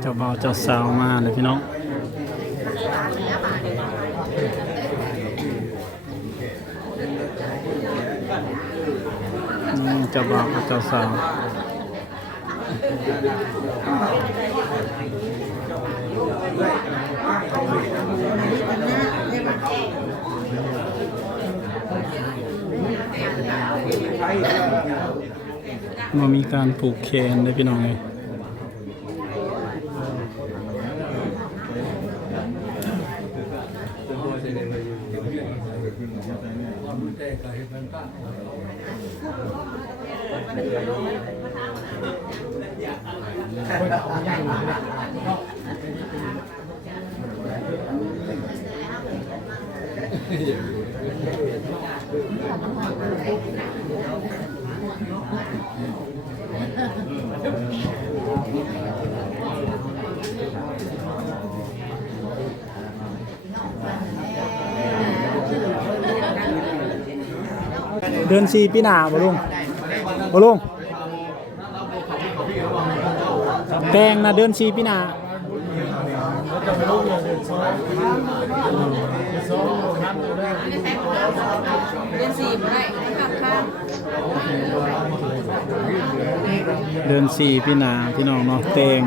เจ้าบ่าวเจ้าสาวมาเลยพี่น้องเจ้าบ่าวกับเจ้าสาวมามีการผูกแขนเลยพี่น้องเลย เดือนสี่ปีหน้าบ่ลุง บ่ลงแตงนะเดือนสี่ปีหน้าเดือนสี่บ่ได้ข้ามข้ามเดือนสี่นาพี่น้องเนาะแตง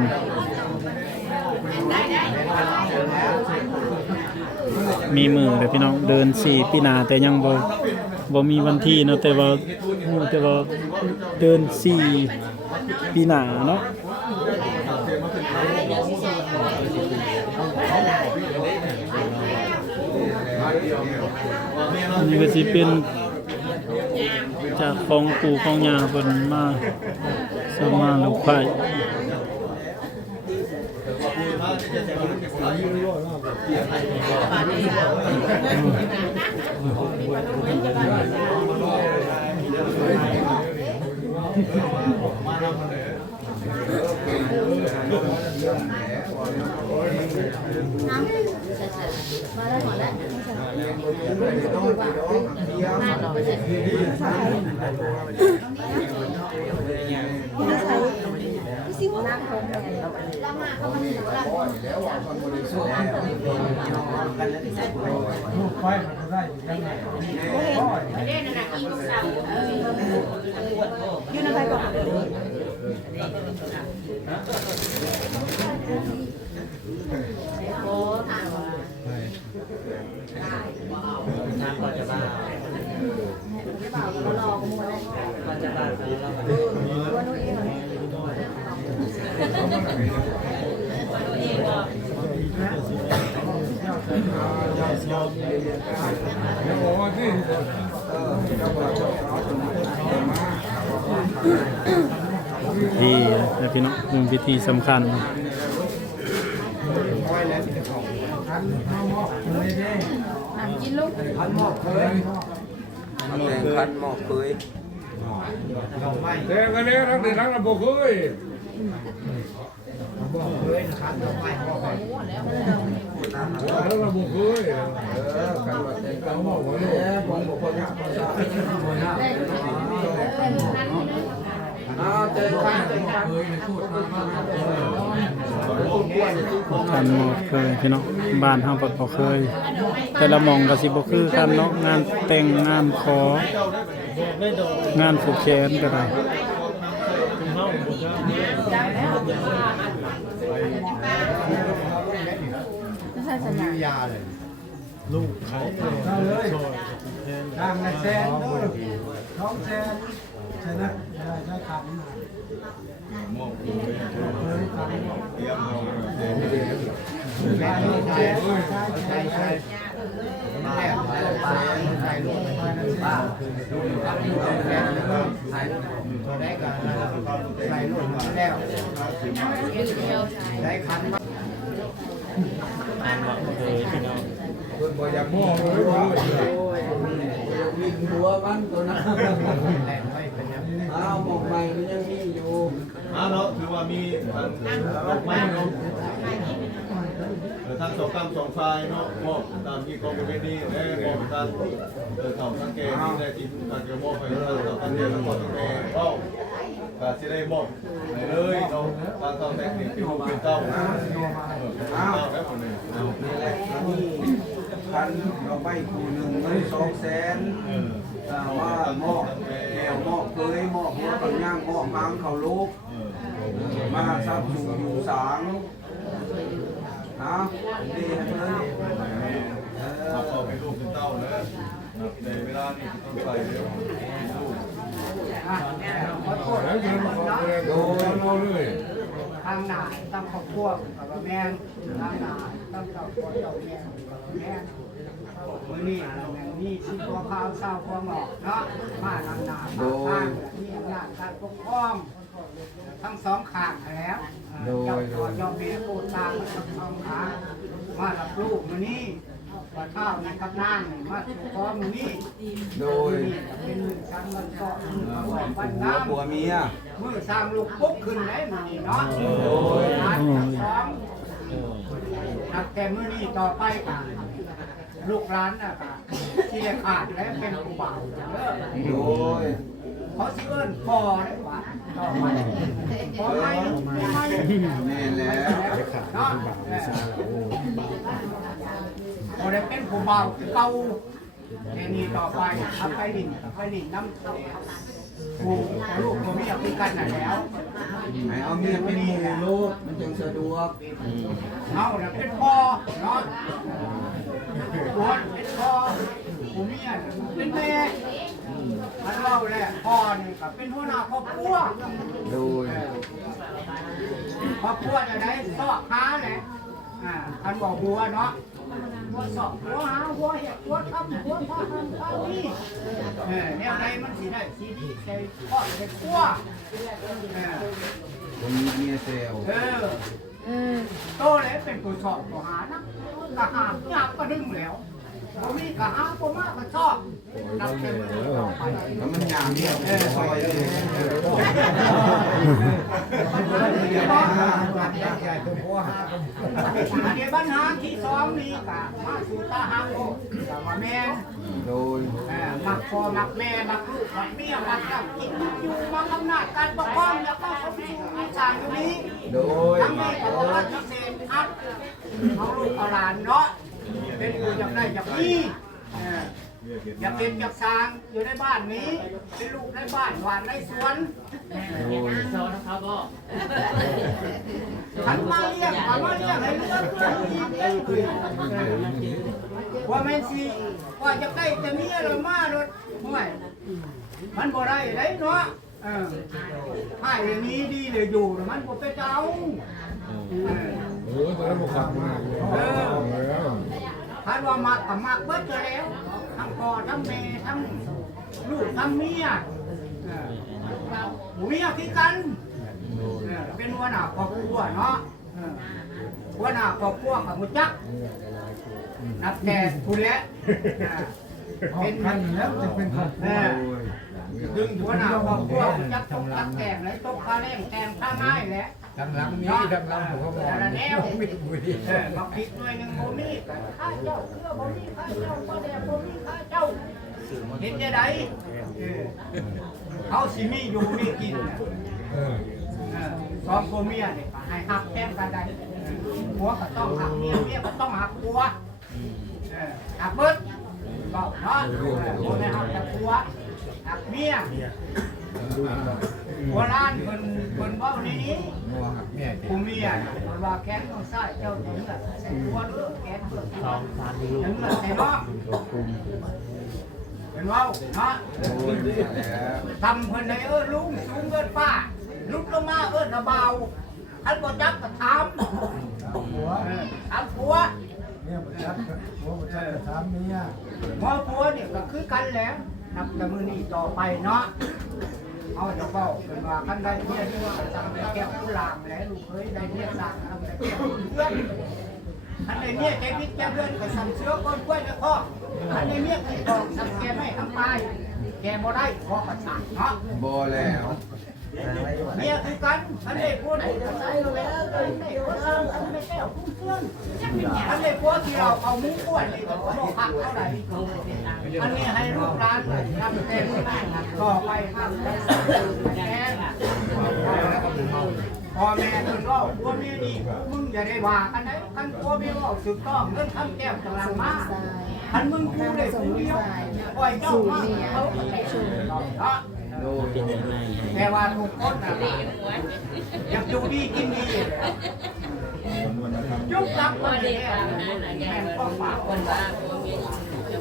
มีมือเลยพี่น้องเดือนสี่ปีหน้าแต่ยังบ่บ่มีวันที่เนาะแต่ว่าแต่ว่า เดือนสี่ปีหนาเนาะอันนี้ก็สิเป็นจากของปู่ของยาเพิ่นมาสมาลูกไผ่ มาได้หมดแล้วไม่ใช่ไม่ต้องกังวลมากไปเลยใช่ตรงนี้ พิธีนะ พี่น้องเป็นพิธีสำคัญกินลูกแตงคันหมอกเคยแดงกันนี้ทั้งนี้ทั้งระบบเคย ทั้งระบบเคยอ้าวเจอคันเจอคันกันหมดเคยพี่น้องบ้านเฮาบ่บ่เคย แต่ละมองก็สิบ่คือกันเนาะงานแต่งงานของานผูกแขนก็ได้ ไม่ใช่สัญญาทางในแซนเด้อท้องแซนชนะได้ได้คันมาใช่ใช่ใช่ใช่แม่ใส่ใส่ลูกมาในบ้านดูครับดูแซนเด้อใส่ได้กันใส่ลูกมาแล้วได้คันมาเพิ่นบ่อยากมองเลยว่า วิ่งหัวมันตัวนั้นแรงไม่เป็นยังอ้าวหมอกใหม่มันยังมีอยู่อ่าเนาะถือว่ามีทางดอกไม้เนาะเออทาง สองกรรมสองฝ่ายเนาะมอบตามที่กองประเวณีและมอบตามเออเขาทั้งแก่ที่ได้ที่ทางจะมอบไปทางเขาทั้งแก่แล้วก็ทั้งแก่เอ้าก็สิได้มอบให้เลยเนาะทางเต้าแท้นี่เป็นลูกเป็นเต้าเต้าแล้วคนนี้เอานี่แหละนี่พันเราไปคูหนึ่งเงินสองแสนเอออ่าว่าม้อแก้วม้อเคยม้อหัวกับย่างม้อหางเขาลูกเออมาซับสู่อยู่สาง นะดีเลยเอเอาอเข้าเป็นลูกเป็นเต้าแล้วในเวลานี้ต้องไปเร็วลูกขอโทษแล้วนะเงินของเราโดนเราเลยทางหนาตั้งครอบครัวกับแม่ทางหนาตั้งครอบครัวเจ้าแม่กับแม่มื้อนี้มนี่ที่ตัวข้าวเศร้าตัวหมอกเนาะมาทางหนาทางข้างนี่อำนาจการปกครอง ทั้งสองข้างแล้วเจ้าตัวเจ้าแม่พูดตามทั้งสองข้างมารับลูกมื้อนี้ว่าเท่านี้กับนางมาถูกคอมื้อนี้โดยเป็นมือช้างมันก็มือเขาบอกวันน้ำผัวเมียมือสร้างลูกปุ๊บขึ้นได้มื้อนี้เนาะร้านสองนับแต่มื้อนี้ต่อไปกันลูกร้านน่ะก็ที่ขาดแล้วเป็นผู้บ่าวเด้อโดย เขาสิเอิ้นพอได้กว่าต่อไปพอไหมไม่ไหมแม่แล้วเนาะพอได้เป็นผู้บ่าวเก่าแต่นี่ต่อไปทำไปดินไปดินน้ำผู้ลูกผู้เมียคือกันน่ะแล้วให้เอาเมียเป็นหมู่ลูกมันจึงสะดวกเอาน่ะเป็นพ่อเนาะผัวเป็นพ่อ ผู้เมียน่ะเป็นแม่มันเล่าแหละพ่อนี่ก็เป็นหัวหน้าครอบครัวโดยครอบครัวจะได้สอบหาแหละอ่าอันบอกหัวเนาะหัวสอบหัวหาหัวเห็ดหัวทำหัวพ่อทำพ่อนี่เออแนวใดมันสิได้สิดีใจพ่อใส่ครัวเออคนมีเมียเซลเออเออโตแล้วเป็นผู้สอบผู้หานะกะหาบยากก็ดึงแล้ว บ่มีกะหาบ่มากก็ชอบนับแต่มือต่อไปแล้วมันยามเมียซอยเลยอันนี้ปัญหาที่สองนี่กะมาสู่ตาหางโอ้กะว่าแม่นโดยเอ่อมักพ่อมักแม่มักลูกมักเมียมักเจ้ากินอยู่มักอำนาจการปกครองแล้วก็สมสู่อาจารย์อยู่นี้โดยทั้งนี้ก็ว่าพิเศษอัดเอาลูกเอาหลานเนาะ เป็นอยู่อยากได้อยากมีเอ่ออยากเป็นอยากสร้างอยู่ในบ้านนี้ เป็นลูกในบ้านหวานในสวนฉันมาเลี้ยงฉันมาเลี้ยงให้เลือดเพื่อนอีกเล่นเลยว่าแม่นสิว่าจะได้จะมีอะไรมาโดดห่วยมันบ่ได้เลยเนาะเออให้เลยนี้ดีเลยอยู่แต่มันบ่ไปเจ้าเออโอ้ยตอนนั้นผมขับมากเลยแล้ว ถ้าว่ามักก็มักเบิดก็แล้ว ทั้งพ่อทั้งแม่ทั้งลูกทั้งเมียเออหมูเมียคือกันเออเป็นหัวหน้าครอบครัวเนาะเออหัวหน้าครอบครัวกับมุจักนับแต่คุณแล้วเป็นพันแล้วจะเป็นพันโดยดึงหัวหน้าครอบครัวจักตกจักแตกเลยตกค่าแรงแตงค่าไม้แหละดังหลังนี้ดังหลังผมก็บอกแต่ละแนวเออมาคิดหน่วยหนึ่งโมมีข้าเจ้าเพื่อโมมีข้าเจ้าก็แดงโมมีข้าเจ้าเห็นจะไดเออเขาสิมีอยู่มีกินน่ะเออเออสองผัวเมียเนี่ยก็ให้หักแก้มกันได้ผัวก็ต้องหักเมียเมียก็ต้องหักผัวเออหักเบิดบอกเนาะเออผัวไม่หักแต่ผัวหัก เมียหัวล้านเพิ่นเพิ่นเว้าในนี้นัวหักเมียผู้เมียน่ะเพิ่นว่าแขนต้องซ้ายเจ้าถึงละใส่หัวเด้อแขนเพิ่นสองสามถึงละใส่เนาะเป็นเว้าเนาะโดยแล้วทำเพิ่นได้เอิ้นลุงสูงเอิ้นป้าลุกลงมาเอิ้นระเบาอันบ่จักก็ถามหัวถามผัว เนี่ยมันชัดหัวมันชัดจะถามเมีย หมอผัวเนี่ยก็คือกันแหล้วนับแต่มื้อนี้ต่อไปเนาะเอาจะเฝ้าเป็นว่าคันได้เมียนี่ว่าสั่งแต่แก้วผู้ลามแล้วลูกเคยได้เมียสั่งทำแต่แก้วเพื่อนคันได้เมียแกพิษแกเพื่อนก็สั่งเชื้อก้อนกล้วยในข้อคันได้เมียกินทองสั่งแกไม่ทำตายแกบ่ได้ขอประสานเนาะบ่แล้วเมียคือกันคันได้ผัวได้ก็ใส่แล้วคันได้ผัวสั่งคันได้แก้วผู้เพื่อนคันได้ผัวที่เราเอามุ้งกล้วยนี่ก็บ่หักเท่าไหร่ อันนี้ให้ลูกหลานทำเต็มต่อไปทำได้แกพ่อแม่เพิ่นเล่าพ่อแม่นี่มึงอย่าได้ว่ากันนะคันพ่อแม่เล่าถูกต้องเงินคำแก้วกำลังมาคันมึงกูได้ผู้เดียวปล่อยเจ้ามาเขาได้ช่วยเราเนาะแต่ว่าทุกคนนะอยากอยู่ดีกินดียุบยับมาเด็กแม่ก็ฝากคนบ้า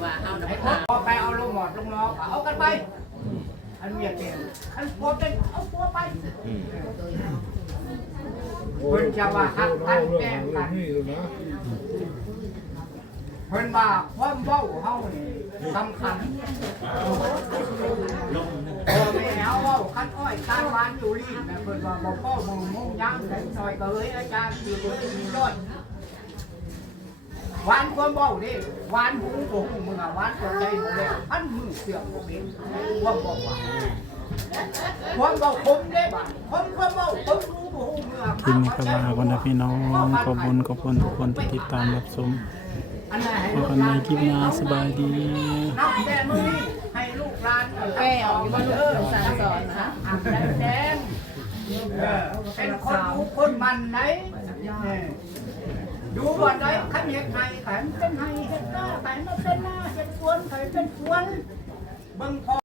ว่าไอ้คนพอไปเอาลงหมอดลงล้อก็เอากันไป อันเมียเตียนอันผัวเป็นเอาผัวไปเพิ่นจะว่าหักกันแกล้งกันนี่เลยนะเพิ่นว่าความเว้าเฮานี่สำคัญเออแม่เอาเว้าคันอ้อยตาหวานอยู่ลีนนะเพิ่นว่าบ่พ่อบ่งมุ่งยังได้ซอยก็เอ้ยอาจารย์อยู่บนนี้ยอด หวานความเว้าเด้หวานหูบ่หูมึงอะหวานตัวใจบ่แล้วพันมือเสื่อมบ่เป็นความบอกว่าความเว้าคมเด้บ่ะคนความเว้าคนรู้บ่หูมึงอะพิมพ์กลาก่อนนะพี่น้องขอบคุณขอบคุณทุกคนที่ติดตามรับชมอันไหนให้พบกันในคลิปหน้าสบายดีนับแต่มือนี่ให้ลูกหลานแก้วอยู่บนลูกสารสอนนะอ่ำแดงเป็นคนรู้คนมันไหน ดูบ่อนได้ขันเห็ดไห้ขันเป็นไห้เห็ดหน้าขันมาเป็นหน้าเห็ดควนเคยเป็นควนเบิ่งพอ